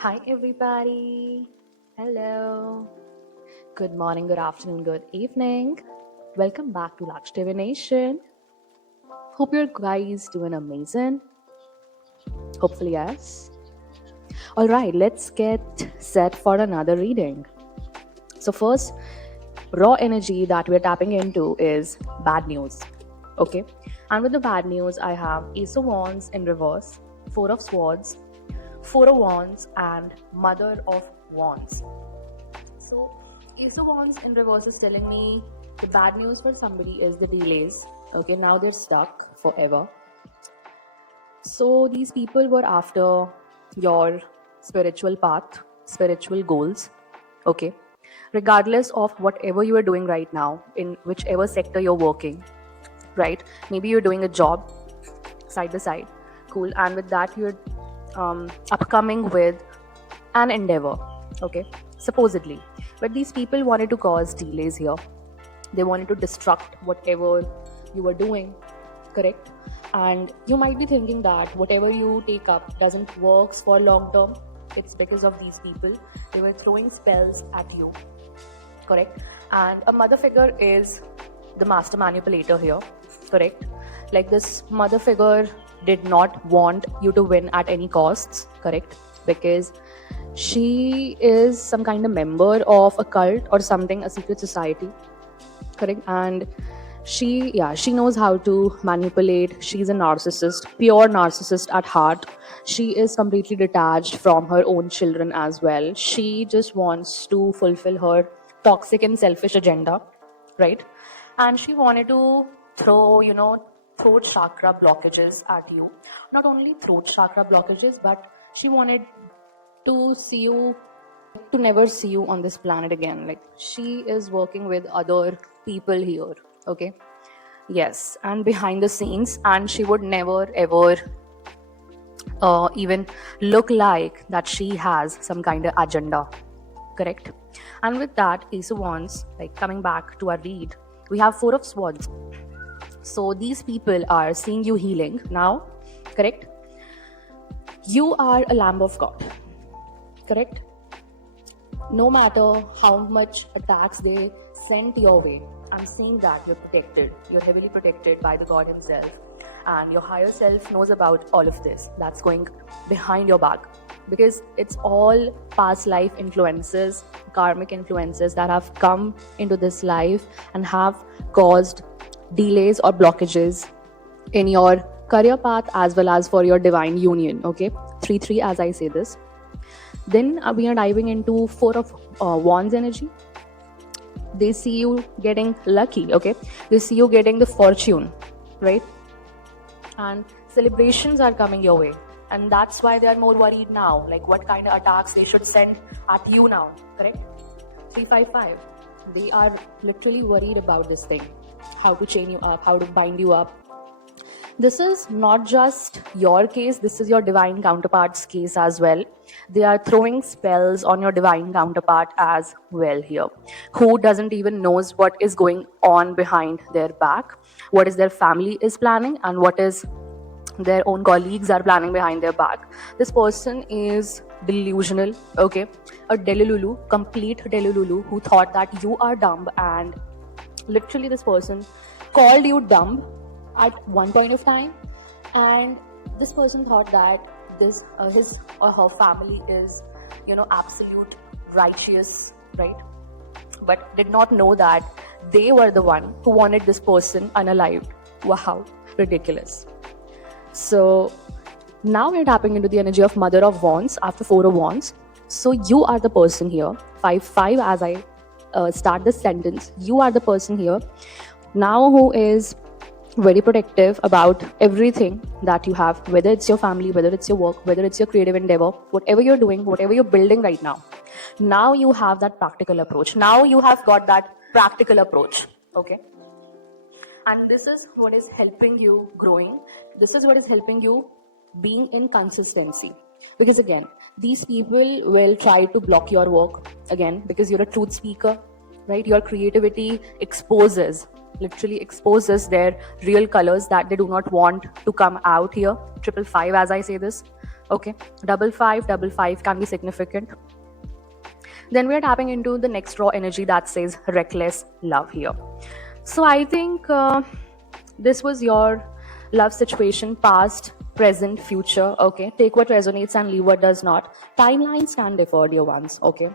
Hi, everybody. Hello. Good morning, good afternoon, good evening. Welcome back to Laksh Divination. Hope your guys doing amazing. Hopefully, yes. All right, let's get set for another reading. So, first, raw energy that we're tapping into is bad news. Okay. And with the bad news, I have Ace of Wands in reverse, Four of Swords, Four of Wands, and Mother of Wands. So, Ace of Wands in reverse is telling me the bad news for somebody is the delays. Okay, now they're stuck forever. So, these people were after your spiritual path, spiritual goals. Okay, regardless of whatever you are doing right now, in whichever sector you're working, right? Maybe you're doing a job side by side, cool, and with that, you're upcoming with an endeavor, okay, supposedly. But these people wanted to cause delays here. They wanted to destruct whatever you were doing, correct? And you might be thinking that whatever you take up doesn't works for long term. It's because of these people. They were throwing spells at you, correct? And a mother figure is the master manipulator here, correct? Like, this mother figure did not want you to win at any costs, correct? Because she is some kind of member of a cult or something, a secret society, correct? And she knows how to manipulate. She's a narcissist, pure narcissist at heart. She is completely detached from her own children as well. She just wants to fulfill her toxic and selfish agenda, right? And she wanted to throw, throat chakra blockages at you. Not only throat chakra blockages, but she wanted to see you, to never see you on this planet again. Like, she is working with other people here, okay? Yes, and behind the scenes, and she would never ever even look like that she has some kind of agenda, correct? And with that, Ace of Wands, like, coming back to our read, we have Four of Swords. So these people are seeing you healing now, correct? You are a lamb of God, correct? No matter how much attacks they sent your way, I'm seeing that you're protected. You're heavily protected by the God Himself. And your higher self knows about all of this that's going behind your back. Because it's all past life influences, karmic influences that have come into this life and have caused delays or blockages in your career path as well as for your divine union. Okay, 3 3 as I say this. Then we are diving into Four of Wands energy. They see you getting lucky, okay? They see you getting the fortune, right? And celebrations are coming your way. And that's why they are more worried now. Like, what kind of attacks they should send at you now, correct? 355. They are literally worried about this thing. How to chain you up, how to bind you up. This is not just your case, this is your divine counterpart's case as well. They are throwing spells on your divine counterpart as well here, who doesn't even knows what is going on behind their back, what is their family is planning, and what is their own colleagues are planning behind their back. This person is delusional, okay? A delululu, complete delululu, who thought that you are dumb, and literally this person called you dumb at one point of time, and this person thought that this his or her family is absolute righteous, right? But did not know that they were the one who wanted this person unalived. Wow, ridiculous. So now we're tapping into the energy of Mother of Wands after Four of Wands. So you are the person here, 5 5 as I start this sentence. You are the person here now who is very protective about everything that you have, whether it's your family, whether it's your work, whether it's your creative endeavor, whatever you're doing, whatever you're building right now. Now you have that practical approach. Now you have got that practical approach, okay? And this is what is helping you growing. This is what is helping you being in consistency. Because again, these people will try to block your work again because you're a truth speaker, right? Your creativity literally exposes their real colors that they do not want to come out here. 555 as I say this. Okay, 5555 can be significant. Then we are tapping into the next raw energy that says reckless love here. So I think this was your love situation, past, present, future. Okay, take what resonates and leave what does not. Timelines can differ, dear ones. Okay,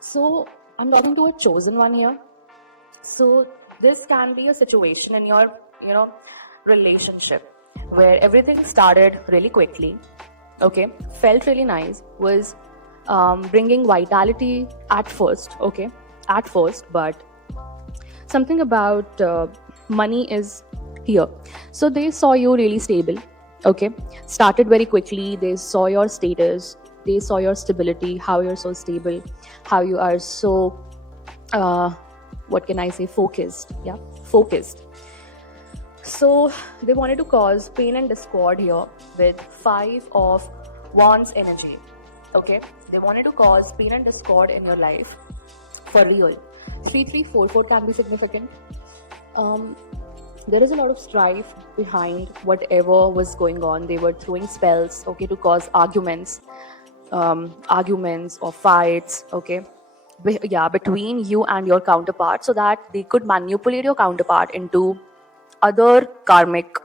so I'm talking to a chosen one here. So this can be a situation in your, relationship where everything started really quickly. Okay, felt really nice, was bringing vitality at first. Okay, at first, but something about money is here. So they saw you really stable. Okay, started very quickly. They saw your status, they saw your stability, how you're so stable, how you are so what can I say, focused. Yeah, focused. So they wanted to cause pain and discord here with 5 of Wands energy. Okay, they wanted to cause pain and discord in your life for real. 3344 can be significant. There is a lot of strife behind whatever was going on. They were throwing spells, okay, to cause arguments, arguments or fights, okay, between you and your counterpart, so that they could manipulate your counterpart into other karmic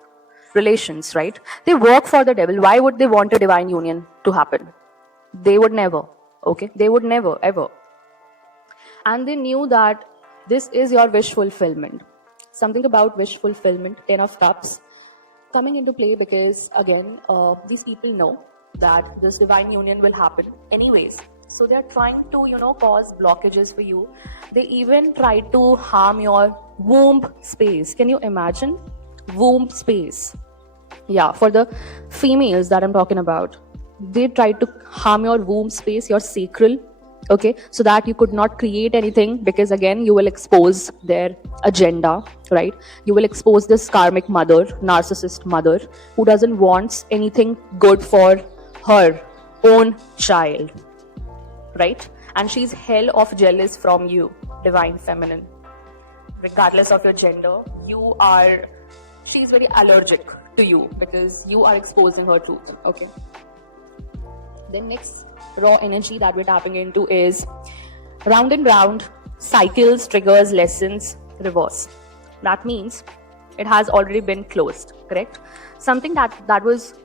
relations, right? They work for the devil. Why would they want a divine union to happen? They would never. Okay, they would never ever. And they knew that this is your wish fulfillment. Something about wish fulfillment, 10 of Cups coming into play, because again, these people know that this divine union will happen anyways. So they're trying to, cause blockages for you. They even try to harm your womb space. Can you imagine? Womb space. Yeah, for the females that I'm talking about, they try to harm your womb space, your sacral. Okay, so that you could not create anything, because again, you will expose their agenda, right? You will expose this karmic mother, narcissist mother, who doesn't want anything good for her own child, right? And she's hell of jealous from you, divine feminine. Regardless of your gender, she's very allergic to you because you are exposing her truth. Okay, the next raw energy that we're tapping into is round and round, cycles, triggers, lessons, reverse. That means it has already been closed, correct? Something that was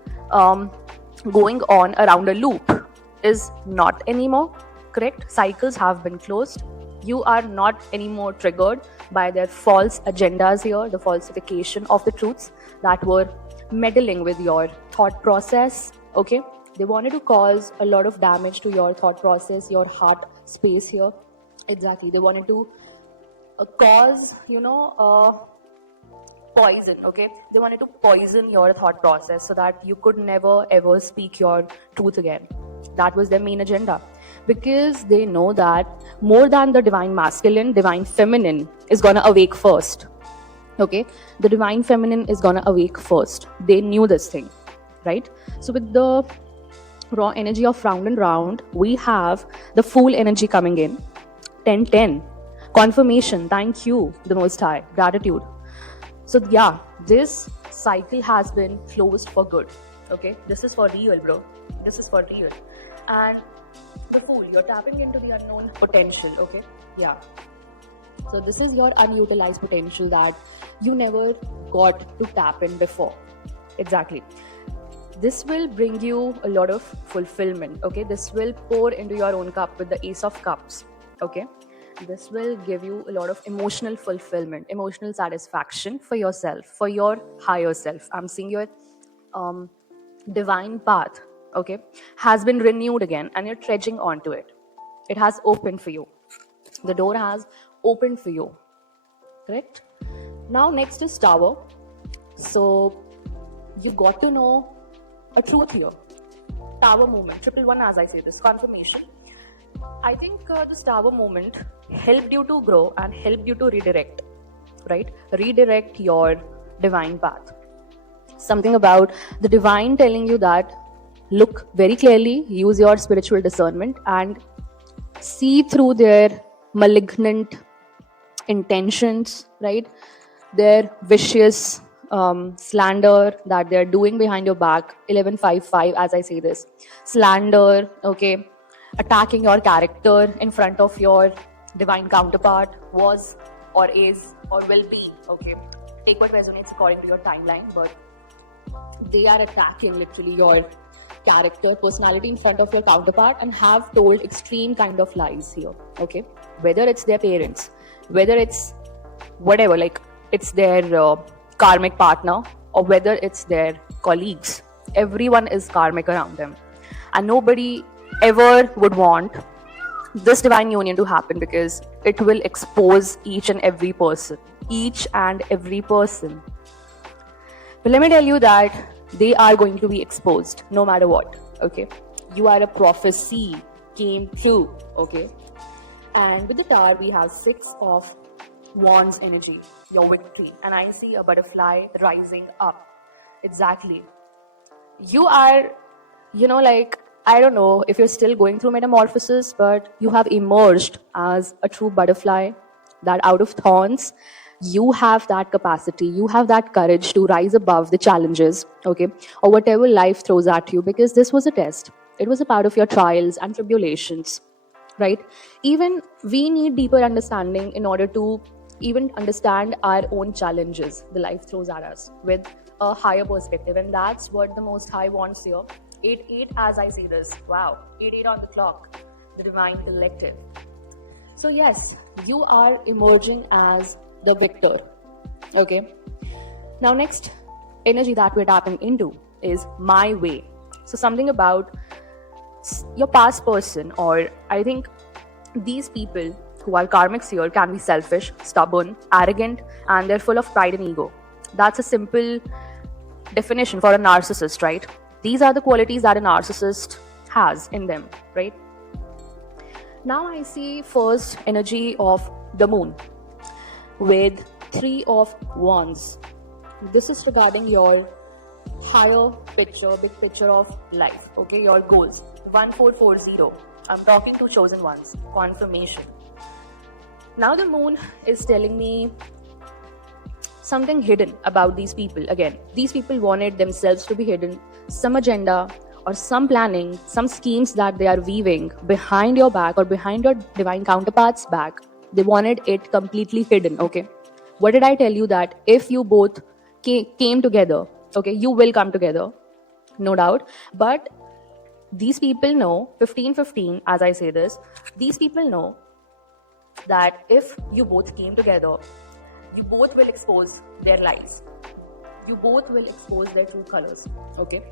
going on around a loop is not anymore, correct? Cycles have been closed. You are not anymore triggered by their false agendas here, the falsification of the truths that were meddling with your thought process. Okay, they wanted to cause a lot of damage to your thought process, your heart space here. Exactly, they wanted to cause, poison. Okay, they wanted to poison your thought process so that you could never ever speak your truth again. That was their main agenda, because they know that more than the divine masculine, divine feminine is gonna awake first. Okay, the divine feminine is gonna awake first. They knew this thing, right? So with the raw energy of round and round, we have the Fool energy coming in. 1010 confirmation. Thank you, the Most High. Gratitude. So yeah, this cycle has been closed for good. Okay, this is for real, bro. This is for real. And the Fool, you're tapping into the unknown potential. Okay, yeah. So this is your unutilized potential that you never got to tap in before. Exactly. This will bring you a lot of fulfillment. Okay, this will pour into your own cup with the Ace of Cups. Okay, this will give you a lot of emotional fulfillment, emotional satisfaction for yourself, for your higher self. I'm seeing your divine path, okay, has been renewed again, and you're trudging onto it. It has opened for you. The door has opened for you. Correct? Now next is Tower. So you got to know a truth here. Tower movement, 111, as I say this, confirmation. I think this Tower movement helped you to grow and helped you to redirect, right? Redirect your divine path. Something about the divine telling you that look very clearly, use your spiritual discernment and see through their malignant intentions, right? Their vicious slander that they're doing behind your back, 1155, as I say this, slander, okay, attacking your character in front of your divine counterpart was or is or will be, okay, take what resonates according to your timeline, but they are attacking literally your character, personality in front of your counterpart and have told extreme kind of lies here, okay, whether it's their parents, whether it's whatever, like it's their karmic partner, or whether it's their colleagues. Everyone is karmic around them, and nobody ever would want this divine union to happen, because it will expose each and every person, each and every person. But let me tell you that they are going to be exposed no matter what, okay. You are a prophecy came true, okay. And with the tower we have 6 of wands energy, your victory, and I see a butterfly rising up. Exactly, you are, like, I don't know if you're still going through metamorphosis, but you have emerged as a true butterfly, that out of thorns you have that capacity, you have that courage to rise above the challenges, okay, or whatever life throws at you, because this was a test, it was a part of your trials and tribulations, right? Even we need deeper understanding in order to even understand our own challenges the life throws at us with a higher perspective, and that's what the Most High wants here. 8-8, as I see this, wow, 8-8 on the clock, the divine collective. So yes, you are emerging as the victor, okay. Now next energy that we're tapping into is my way. So something about your past person, or I think these people who are karmics here can be selfish, stubborn, arrogant, and they're full of pride and ego. That's a simple definition for a narcissist, right? These are the qualities that a narcissist has in them, right? Now I see first energy of the moon with 3 of wands. This is regarding your higher picture, big picture of life, okay, your goals. 1440, I'm talking to chosen ones, confirmation. Now the moon is telling me something hidden about these people. Again, these people wanted themselves to be hidden, some agenda or some planning, some schemes that they are weaving behind your back or behind your divine counterpart's back. They wanted it completely hidden, okay. What did I tell you? That if you both came together, okay, you will come together, no doubt. But these people know, 15-15, as I say this, these people know that if you both came together, you both will expose their lies, you both will expose their true colors, okay.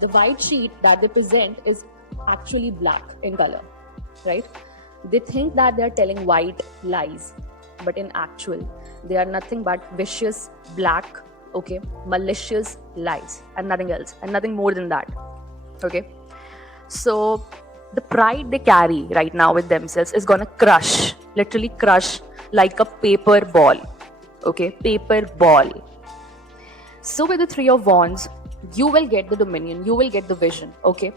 The white sheet that they present is actually black in color, right? They think that they're telling white lies, but in actual they are nothing but vicious black, okay, malicious lies, and nothing else, and nothing more than that, okay. So the pride they carry right now with themselves is gonna crush, literally crush, like a paper ball, okay, paper ball. So with the 3 of wands, you will get the dominion, you will get the vision, okay,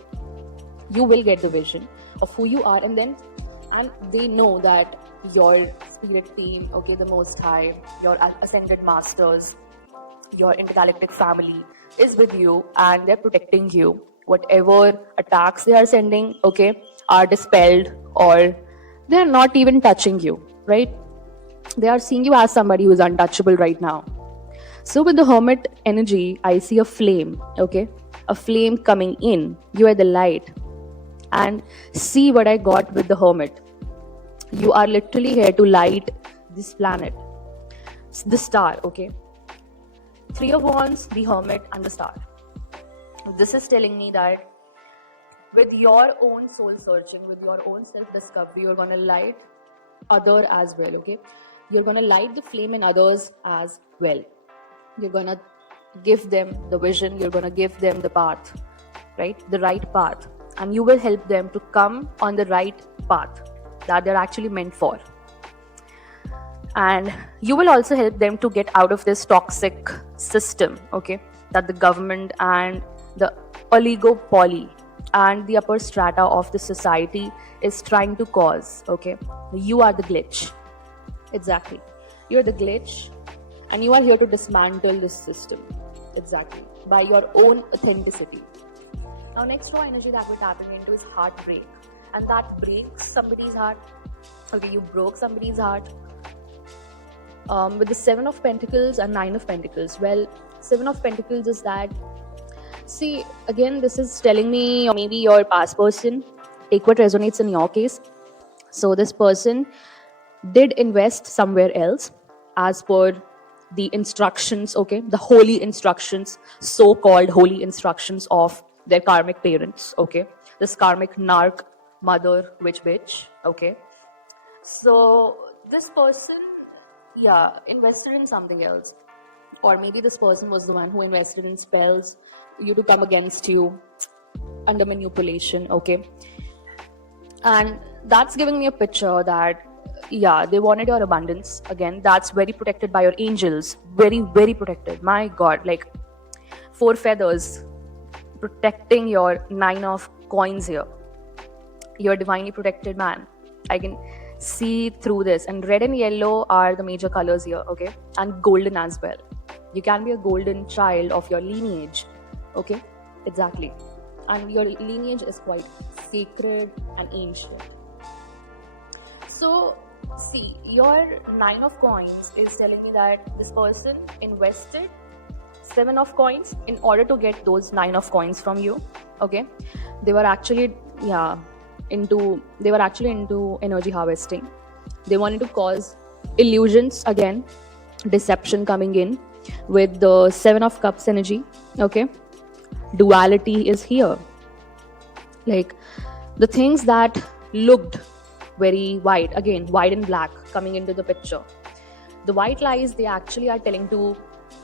you will get the vision of who you are. And they know that your spirit team, okay, the Most High, your ascended masters, your intergalactic family is with you, and they're protecting you. Whatever attacks they are sending, okay, are dispelled, or they're not even touching you, right? They are seeing you as somebody who is untouchable right now. So with the hermit energy, I see a flame, okay, a flame coming in. You are the light. And see what I got with the hermit. You are literally here to light this planet, the star, okay. 3 of wands, the hermit, and the star. This is telling me that with your own soul searching, with your own self-discovery, you're going to light other as well, okay. You're going to light the flame in others as well. You're going to give them the vision, you're going to give them the path, right, the right path, and you will help them to come on the right path that they're actually meant for. And you will also help them to get out of this toxic system, okay, that the government and the oligopoly and the upper strata of the society is trying to cause, okay. You are the glitch. Exactly, you're the glitch, and you are here to dismantle this system. Exactly, by your own authenticity. Now, next raw energy that we're tapping into is heartbreak, and that breaks somebody's heart. Okay, you broke somebody's heart. With the Seven of Pentacles and Nine of Pentacles. Well, Seven of Pentacles is that, see, again, this is telling me, or maybe your past person, take what resonates in your case. So this person did invest somewhere else as per the instructions, okay, the holy instructions, so-called holy instructions of their karmic parents, okay, this karmic narc, mother, witch bitch, okay. So this person, yeah, invested in something else, or maybe this person was the one who invested in spells, you to come against you under manipulation, okay. And that's giving me a picture that, yeah, they wanted your abundance. Again, that's very protected by your angels, very, very protected. My god, like 4 feathers protecting your 9 of coins here. You're a divinely protected man. I can see through this, and red and yellow are the major colors here, okay, and golden as well. You can be a golden child of your lineage, okay, exactly, and your lineage is quite sacred and ancient. So see, your 9 of coins is telling me that this person invested 7 of coins in order to get those 9 of coins from you, okay. They were actually, yeah, they were actually into energy harvesting. They wanted to cause illusions, again, deception coming in with the 7 of cups energy, okay. Duality is here, like the things that looked very white, again, white and black coming into the picture. The white lies they actually are telling to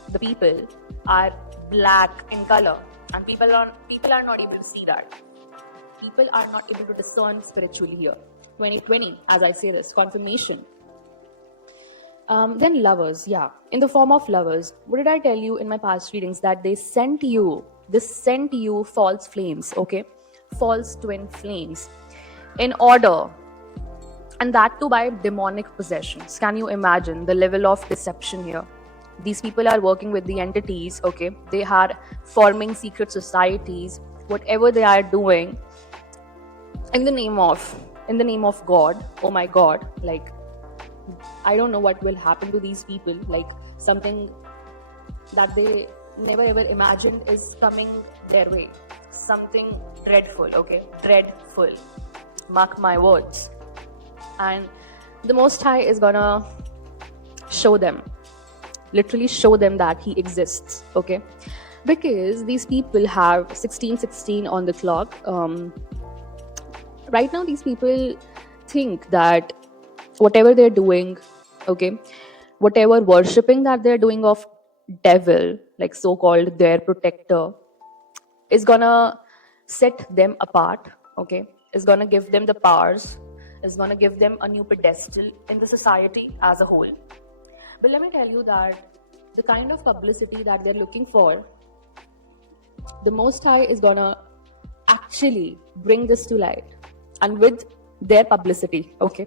the people are black in color, and people are not able to see that. People are not able to discern spiritually here. 2020, as I say this, confirmation. Then lovers, yeah, in the form of lovers. What did I tell you in my past readings? That they sent you false flames, okay, false twin flames, in order, and that too by demonic possessions. Can you imagine the level of deception here? These people are working with the entities, okay, they are forming secret societies, whatever they are doing in the name of God. Oh my god, like I don't know what will happen to these people, like something that they never ever imagined is coming their way, something dreadful, okay, dreadful, mark my words. And the Most High is gonna show them, literally show them that he exists, okay, because these people have 1616 on the clock. Right now these people think that whatever they're doing, okay, whatever worshipping that they're doing of devil, like so-called their protector, is gonna set them apart, okay, is gonna give them the powers, is gonna give them a new pedestal in the society as a whole. But let me tell you that the kind of publicity that they're looking for, the Most High is gonna actually bring this to light. And with their publicity, okay,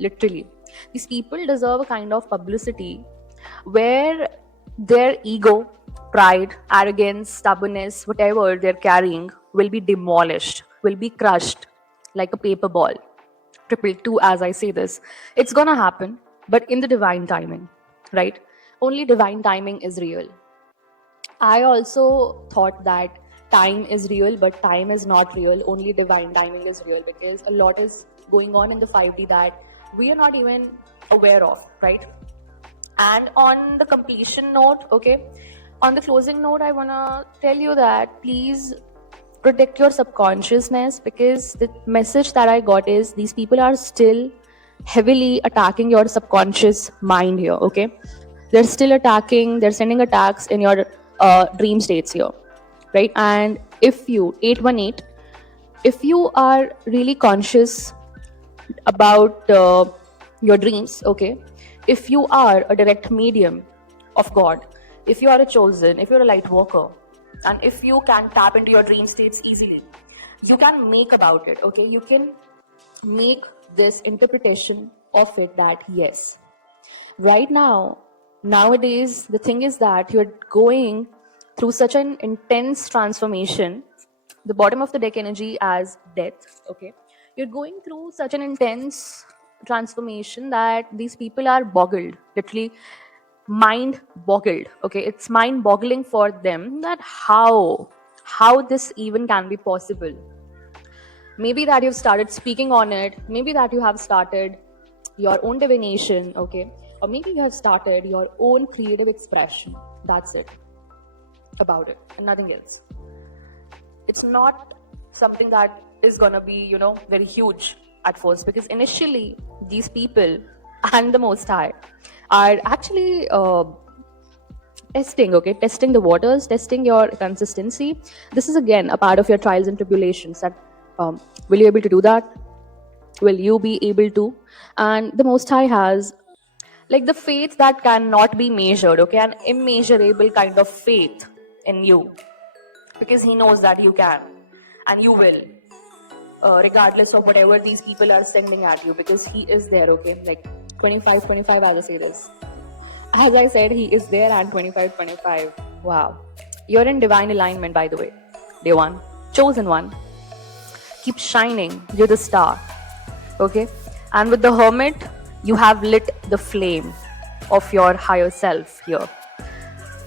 literally, these people deserve a kind of publicity where their ego, pride, arrogance, stubbornness, whatever they're carrying, will be demolished, will be crushed like a paper ball. 222, as I say this, it's gonna happen, but in the divine timing, right? Only divine timing is real. I also thought that time is real, but time is not real. Only divine timing is real, because a lot is going on in the 5D that we are not even aware of, right? And on the completion note, okay, on the closing note, I want to tell you that please protect your subconsciousness, because the message that I got is these people are still heavily attacking your subconscious mind here, okay? They're still attacking, they're sending attacks in your dream states here, right? And if you, 818, if you are really conscious about your dreams, okay, if you are a direct medium of God, if you are a chosen, if you're a light worker, and if you can tap into your dream states easily, you can make about it, okay, you can make this interpretation of it that yes, right now Nowadays, the thing is that you're going through such an intense transformation. The bottom of the deck energy as death, okay? You're going through such an intense transformation that these people are boggled, literally mind boggled, okay? It's mind boggling for them that how this even can be possible. Maybe that you've started speaking on it, maybe that you have started your own divination, okay, or maybe you have started your own creative expression. That's it about it and nothing else. It's not something that is gonna be, very huge at first, because initially these people and the Most High are actually testing the waters, testing your consistency. This is again a part of your trials and tribulations. That will you able to do that? Will you be able to? And the Most High has like the faith that cannot be measured, okay, an immeasurable kind of faith in you, because He knows that you can and you will, regardless of whatever these people are sending at you, because He is there, okay, like 25 as I say this. As I said, He is there, and 25. Wow. You're in divine alignment, by the way. Day one. Chosen one. Keep shining. You're the star. Okay? And with the Hermit, you have lit the flame of your higher self here.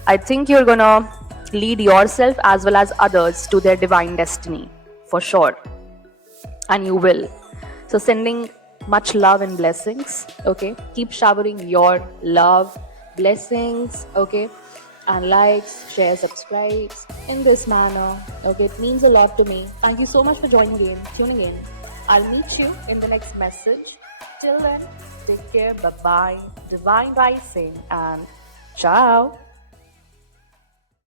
I think you're gonna lead yourself as well as others to their divine destiny. For sure. And you will. So sending much love and blessings. Okay? Keep showering your love, blessings, okay, and likes, share, subscribes in this manner. Okay, it means a lot to me. Thank you so much for tuning in. I'll meet you in the next message. Till then, take care, bye bye, divine rising, and ciao.